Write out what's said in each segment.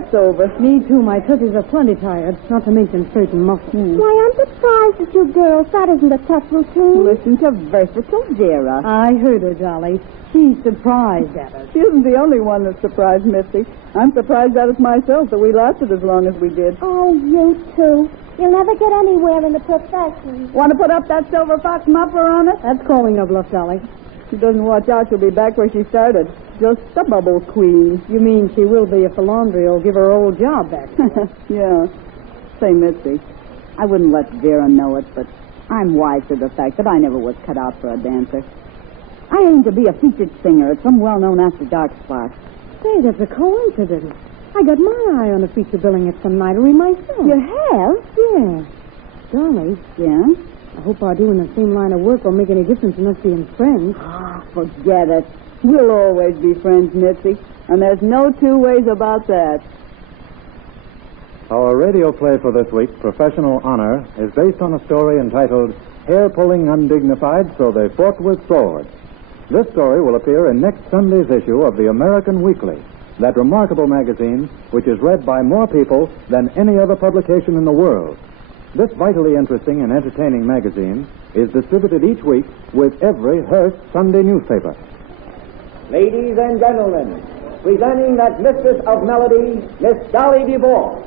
that's over. Me too. My turkeys are plenty tired, not to mention certain muffins. Why, I'm surprised at you girls. That isn't a tough routine. Listen to versatile Vera. I heard her, Dolly. She's surprised at us. She isn't the only one that's surprised, Misty. I'm surprised at it myself that we lasted as long as we did. Oh, you too. You'll never get anywhere in the profession. Want to put up that silver fox muffler on it? That's calling a bluff, Dolly. She doesn't watch out, she'll be back where she started. Just a bubble queen. You mean she will be if the laundry will give her old job back? Yeah. Say, Mitzi, I wouldn't let Vera know it, but I'm wise to the fact that I never was cut out for a dancer. I aim to be a featured singer at some well-known after-dark spot. Say, that's a coincidence. I got my eye on a feature billing at some nightery myself. You have? Yeah. Dolly, Yeah? I hope our doing the same line of work will make any difference in us being friends. Ah, forget it. We'll always be friends, Mitzi. And there's no two ways about that. Our radio play for this week, Professional Honor, is based on a story entitled Hair-Pulling Undignified, So They Fought with Swords. This story will appear in next Sunday's issue of the American Weekly, that remarkable magazine which is read by more people than any other publication in the world. This vitally interesting and entertaining magazine is distributed each week with every Hearst Sunday newspaper. Ladies and gentlemen, presenting that mistress of melody, Miss Dolly DeVore.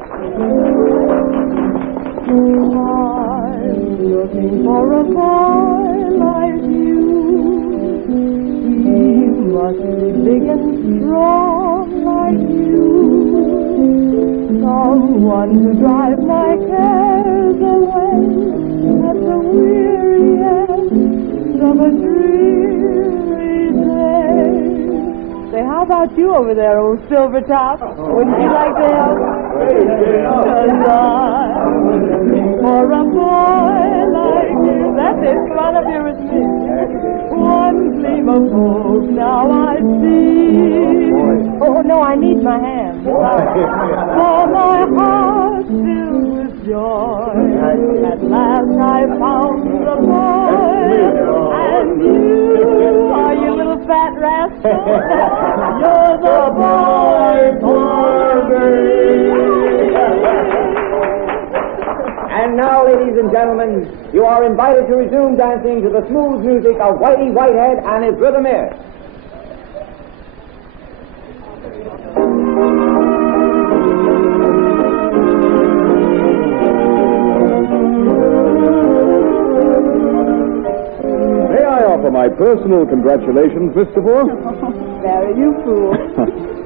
I'm looking for a boy like you. He must be big and strong like you. Someone to drive my cares away at the weary end of a dreary day. Say, how about you over there, old Silvertop? Wouldn't you like to help? 'Cause I'm looking for a boy like you. That's it. Come on up here with me. One gleam of hope now I see. Oh, no, I need my hand. For my heart filled with joy. At last I found the boy. And you are you little fat rascal. You're the boy for me. And now, ladies and gentlemen, you are invited to resume dancing to the smooth music of Whitey Whitehead and his Rhythmaires. May I offer my personal congratulations, Miss DeVore? Barry, you fool.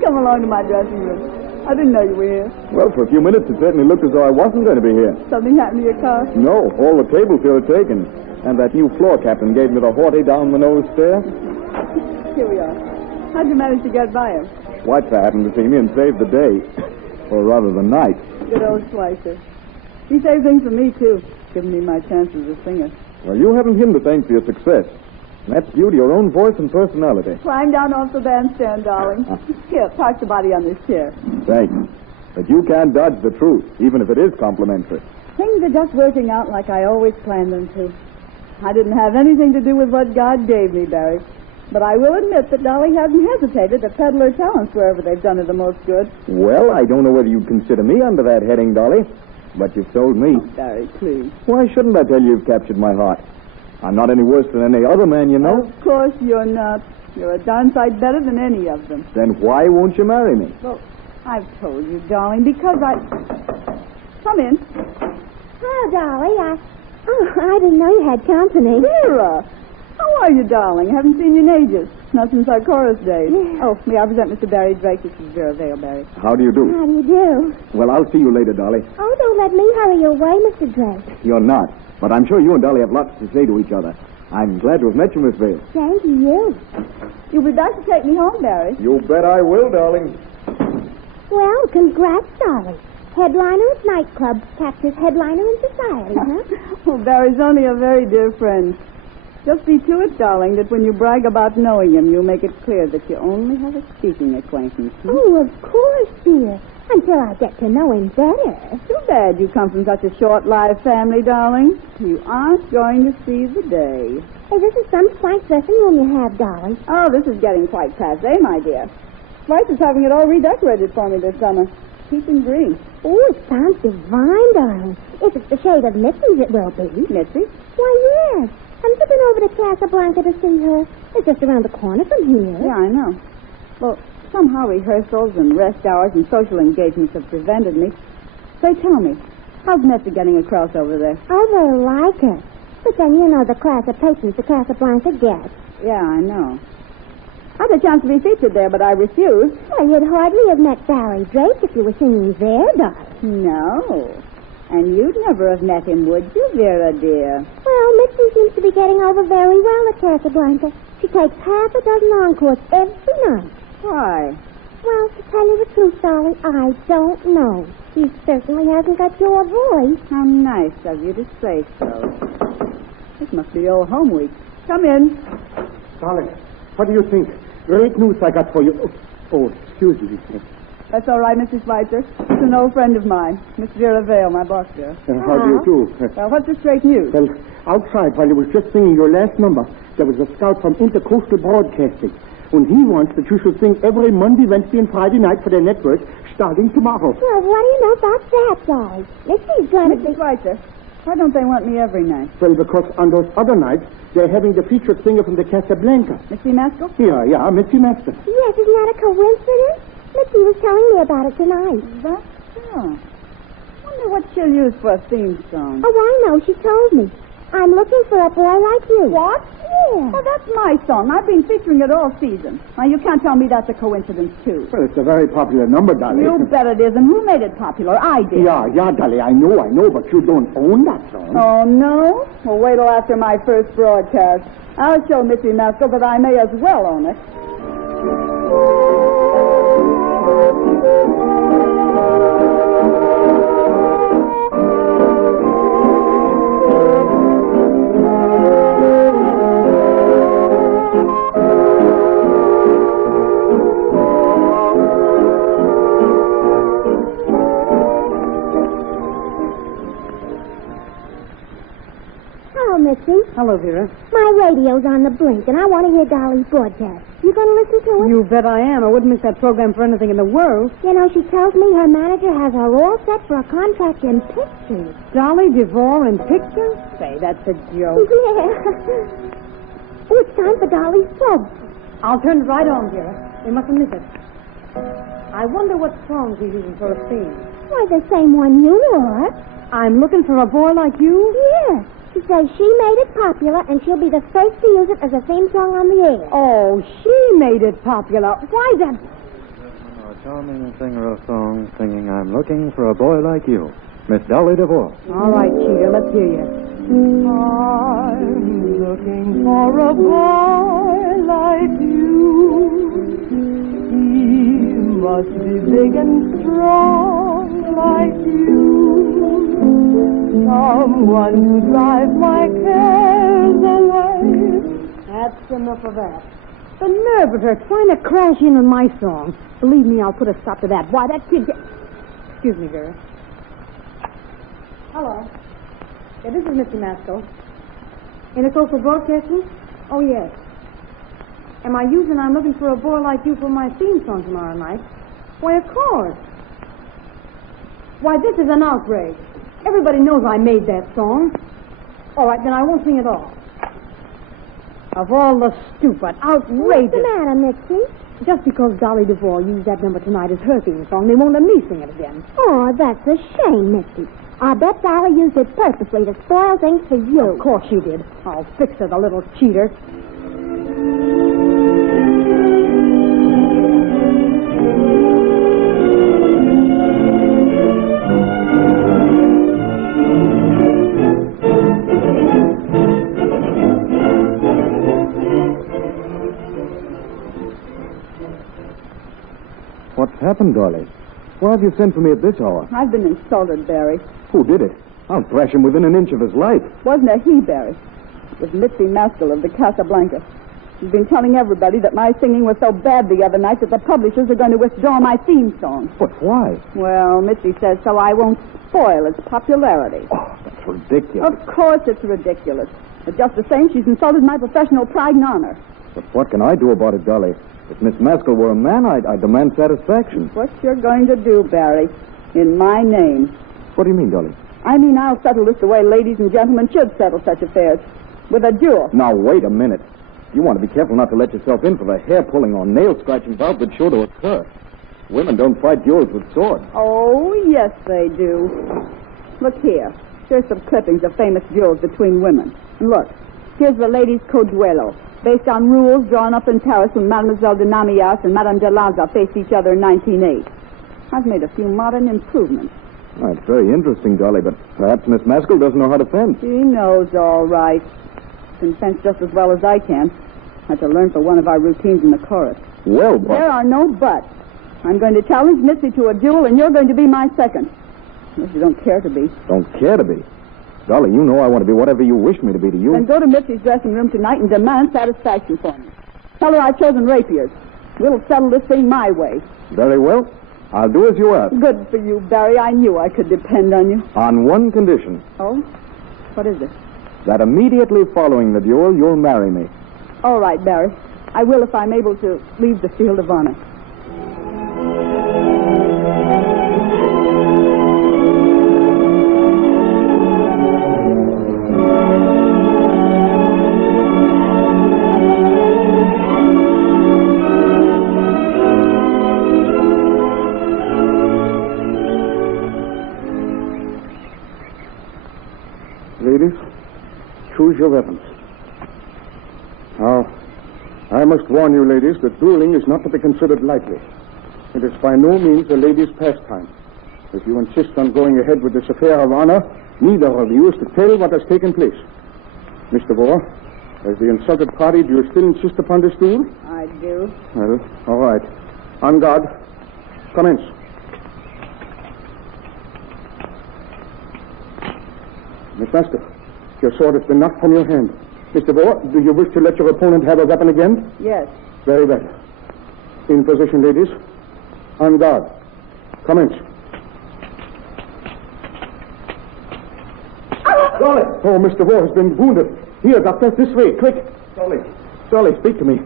Come along to my dressing room. I didn't know you were here. Well, for a few minutes it certainly looked as though I wasn't going to be here. Something happened to your car? No, all the tables here are taken. And that new floor captain gave me the haughty down-the-nose stare. Here we are. How'd you manage to get by him? Schweitzer happened to see me and saved the day. Or rather, the night. Good old Schweitzer. He saved things for me, too, giving me my chance as a singer. Well, you haven't him to thank for your success. That's due to your own voice and personality. Climb down off the bandstand, darling. Here, park the body on this chair. Thanks. But you can't dodge the truth, even if it is complimentary. Things are just working out like I always planned them to. I didn't have anything to do with what God gave me, Barry. But I will admit that Dolly hasn't hesitated to peddle her talents wherever they've done her the most good. Well, I don't know whether you'd consider me under that heading, Dolly. But you've sold me. Barry, please. Why shouldn't I tell you you've captured my heart? I'm not any worse than any other man you know. Of course you're not. You're a darn sight better than any of them. Then why won't you marry me? Well, I've told you, darling, because I... Come in. Oh, Dolly, I didn't know you had company. Vera! How are you, darling? Haven't seen you in ages. Not since our chorus days. Oh, may I present Mr. Barry Drake? This is Vera Vale, Barry. How do you do? How do you do? Well, I'll see you later, Dolly. Oh, don't let me hurry you away, Mr. Drake. You're not. But I'm sure you and Dolly have lots to say to each other. I'm glad to have met you, Miss Vale. Thank you. You'll be back to take me home, Barry. You bet I will, darling. Well, congrats, Dolly. Headliner at nightclub captures headliner in society, huh? Well, Barry's only a very dear friend. Just see to it, darling, that when you brag about knowing him, you make it clear that you only have a speaking acquaintance. Oh, of course, dear. Until I get to know him better. Too bad you come from such a short-lived family, darling. You aren't going to see the day. Hey, this is some swank dressing room you have, Dolly. Oh, this is getting quite passé, my dear. Schweitz is having it all redecorated for me this summer. peach and green. Oh, it sounds divine, darling. If it's the shade of Mitzi's, it will be. Mitzi? Why, yes. I'm zipping over to Casablanca to see her. It's just around the corner from here. Yeah, I know. Well, somehow rehearsals and rest hours and social engagements have prevented me. Say, tell me, how's Mitzi getting across over there? Oh, they like her. But then you know the class of patrons the Casablanca gets. Yeah, I know. I had a chance to be featured there, but I refused. Well, you'd hardly have met Barry Drake if you were singing there, darling. No. And you'd never have met him, would you, Vera, dear? Well, Mitzi seems to be getting over very well at Casablanca. She takes half a dozen encores every night. Why? Well, to tell you the truth, darling, I don't know. She certainly hasn't got your voice. How nice of you to say so. This must be old home week. Come in. Darling, what do you think? Great news I got for you. Oh, excuse me. That's all right, Mrs. Schweitzer. It's an old friend of mine, Miss Vera Vale, my boss there. How do you do? Well, what's the straight news? Well, outside, while you was just singing your last number, there was a scout from Intercoastal Broadcasting, and he wants that you should sing every Monday, Wednesday, and Friday night for their network, starting tomorrow. Well, what do you know about that, darling? Mitzi's going to be... Mrs. Schweitzer, why don't they want me every night? Well, because on those other nights, they're having the featured singer from the Casablanca. Missy Maskell? Yeah, Mitzi Master. Yes, isn't that a coincidence? Mitzi was telling me about it tonight. That's so. Wonder what she'll use for a theme song. Oh, I know. She told me. I'm looking for a boy like you. What? Yeah. Well, that's my song. I've been featuring it all season. Now, you can't tell me that's a coincidence, too. Well, it's a very popular number, Dolly. You bet it is. And who made it popular? I did. Yeah, Dolly, I know, but you don't own that song. Oh, no? Well, wait till after my first broadcast. I'll show Missy Maskell that I may as well own it. Mitzi. Hello, Vera. My radio's on the blink, and I want to hear Dolly's broadcast. You going to listen to it? You bet I am. I wouldn't miss that program for anything in the world. You know, she tells me her manager has her all set for a contract in pictures. Dolly DeVore in pictures? Say, that's a joke. Yeah. Oh, it's time for Dolly's program. I'll turn it right on, Vera. We mustn't miss it. I wonder what songs you're using for a theme. Why, the same one you are. I'm looking for a boy like you? Yes. She says she made it popular, and she'll be the first to use it as a theme song on the air. Oh, she made it popular. Why that? A charming singer of songs singing, I'm looking for a boy like you. Miss Dolly DeVore. All right, Cheetah, let's hear you. I'm looking for a boy like you. He must be big and strong like you. Someone to drive my cares away. That's enough of that. The nerve of her trying to crash in on my song. Believe me, I'll put a stop to that. Why, that kid... Excuse me, Vera. Hello. Yeah, this is Mr. Maskell. Intercoastal Broadcasting? Oh, yes. Am I using I'm looking for a boy like you for my theme song tomorrow night? Why, of course. Why, this is an outrage. Everybody knows I made that song. All right, then I won't sing at all. Of all the stupid, outrageous... What's the matter, Mitzi? Just because Dolly DeVore used that number tonight as her theme song, they won't let me sing it again. Oh, that's a shame, Mitzi. I bet Dolly used it purposely to spoil things for you. Of course she did. I'll fix her, the little cheater. What's happened, Dolly? Why have you sent for me at this hour? I've been insulted, Barry. Who did it? I'll thrash him within an inch of his life. Wasn't a he, Barry. It was Mitzi Maskell of the Casablanca. She's been telling everybody that my singing was so bad the other night that the publishers are going to withdraw my theme song. But why? Well, Mitzi says so I won't spoil its popularity. Oh, that's ridiculous. Of course it's ridiculous. But just the same, she's insulted my professional pride and honor. But what can I do about it, Dolly? If Miss Maskell were a man, I'd demand satisfaction. What you're going to do, Barry, in my name. What do you mean, Dolly? I mean, I'll settle this the way ladies and gentlemen should settle such affairs. With a duel. Now, wait a minute. You want to be careful not to let yourself in for the hair-pulling or nail-scratching bout that's sure to occur. Women don't fight duels with swords. Oh, yes, they do. Look here. Here's some clippings of famous duels between women. And look, here's the ladies' Coduelo, based on rules drawn up in Paris when Mademoiselle de Namias and Madame de Lanza faced each other in 1908. I've made a few modern improvements. Oh, it's very interesting, Dolly, but perhaps Miss Maskell doesn't know how to fence. She knows all right. Can fence just as well as I can. Had to learn for one of our routines in the chorus. Well, but... There are no buts. I'm going to challenge Missy to a duel, and you're going to be my second. Unless you don't care to be. Don't care to be? Dolly, you know I want to be whatever you wish me to be to you. Then go to Missy's dressing room tonight and demand satisfaction for me. Tell her I've chosen rapiers. We'll settle this thing my way. Very well. I'll do as you ask. Good for you, Barry. I knew I could depend on you. On one condition. Oh? What is it? That immediately following the duel, you'll marry me. All right, Barry. I will if I'm able to leave the field of honor. Ladies, choose your weapons. Now, I must warn you, ladies, that dueling is not to be considered lightly. It is by no means a lady's pastime. If you insist on going ahead with this affair of honor, neither of you is to tell what has taken place. Mr. Bohr, as the insulted party, do you still insist upon this duel? I do. Well, all right. On guard. Commence. Miss Maskell, your sword has been knocked from your hand. Mr. Bohr, do you wish to let your opponent have a weapon again? Yes. Very well. In position, ladies. On guard. Commence. Dolly! Oh, Mr. Bohr has been wounded. Here, doctor, this way, quick. Dolly, speak to me.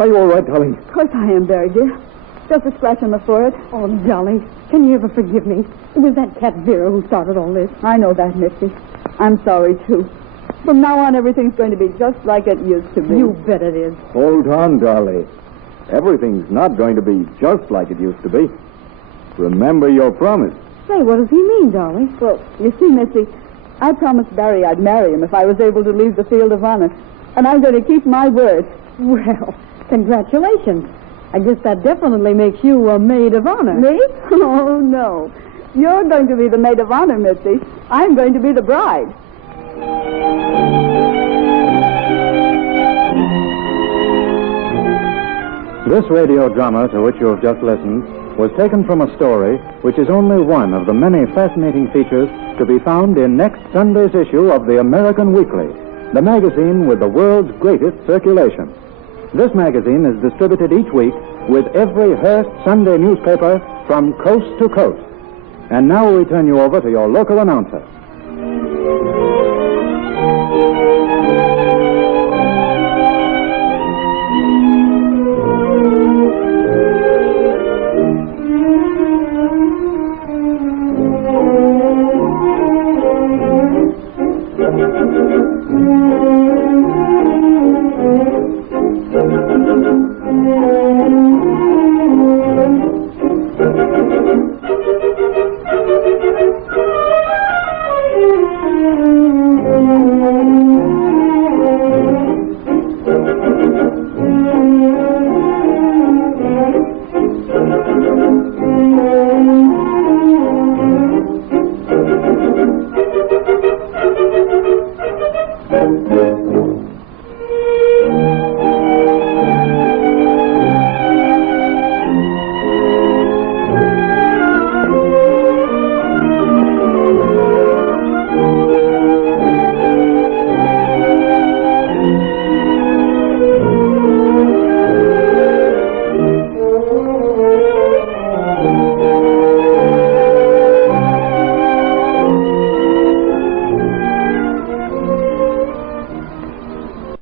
Are you all right, darling? Of course I am, Barry, dear. Just a scratch on the forehead. Oh, Dolly, can you ever forgive me? It was that cat Vera who started all this. I know that, Misty. I'm sorry, too. From now on, everything's going to be just like it used to be. You bet it is. Hold on, Dolly. Everything's not going to be just like it used to be. Remember your promise. Say, what does he mean, Dolly? Well, you see, Misty, I promised Barry I'd marry him if I was able to leave the field of honor. And I'm going to keep my word. Well, congratulations. I guess that definitely makes you a maid of honor. Me? Oh, no. You're going to be the maid of honor, Misty. I'm going to be the bride. This radio drama to which you have just listened was taken from a story which is only one of the many fascinating features to be found in next Sunday's issue of the American Weekly, the magazine with the world's greatest circulation. This magazine is distributed each week with every Hearst Sunday newspaper from coast to coast. And now we turn you over to your local announcer.